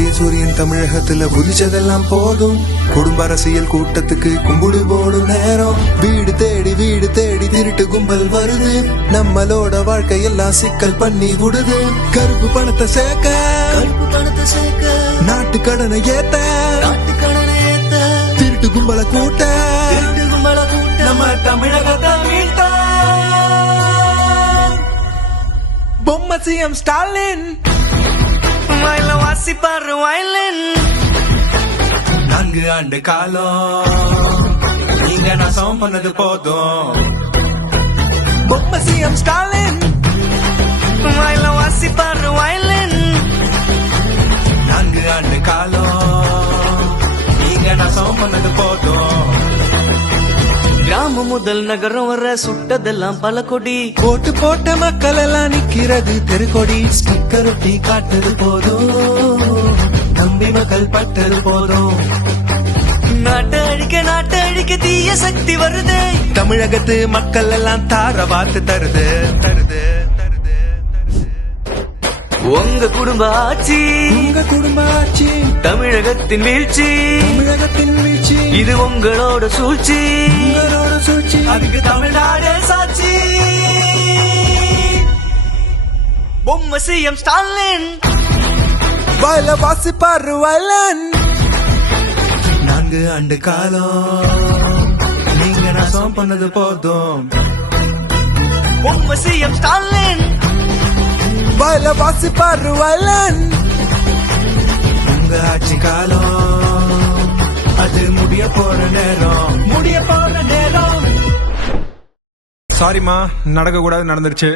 உதய சூரியன் தமிழகத்துல உதிச்சதெல்லாம் போதும். குடும்ப அரசியல் கூட்டத்துக்கு கும்பிடு போடும் நேரம். வீடு தேடி திருட்டு கும்பல் வருது. நம்மளோட வாழ்க்கையெல்லாம் சிக்கல் பண்ணி விடுது. கருப்பு பணத்தை சேர்க்க நாட்டு கடனை ஏத்த திருட்டு கும்பலை கூட்ட நம்ம தமிழகத்தை மீட்ட பொம்மை சிஎம் ஸ்டாலின் வாசிப்பாரு வயலின். 4 ஆண்டு காலம் நீங்க நாசம் பண்ணது போதும். பொம்மை சிஎம் ஸ்டாலின் வாசிப்பாரு வயலின். 4 ஆண்டு காலம் நீங்க நாசம் பண்ணது போதும். கிராமம் முதல் நகரம் வர சுட்டதெல்லாம் பல கொடி. ஓட்டு போட்ட மக்கள் எல்லாம் நிக்கிறது தெருக்கொடி. ஸ்டிக்கர் ஒட்டி காட்டுது போதும். நம்பி மக்கள் பட்டது போதும். நாட்டை அழிக்க தீய சக்தி வருது. தமிழகத்து மக்கள் எல்லாம் தார வார்த்து தருது. உங்க குடும்ப ஆட்சி தமிழகத்தின் வீழ்ச்சி. இது உங்களோட சூழ்ச்சி. அதுக்கு தமிழ்நாடு சாட்சி. பொம்மை சிஎம் ஸ்டாலின் வயல வாசிப்பாரு வயலன். 4 ஆண்டு காலம் நீங்க நாசம் பண்ணது போதும். பொம்மை சிஎம் ஸ்டாலின் வயல வாசிப்பாரு வயலன். உங்க ஆட்சி காலம் அது முடிய போற நேரம். சாரிம்மா, நடக்க கூடாது நடந்துருச்சு.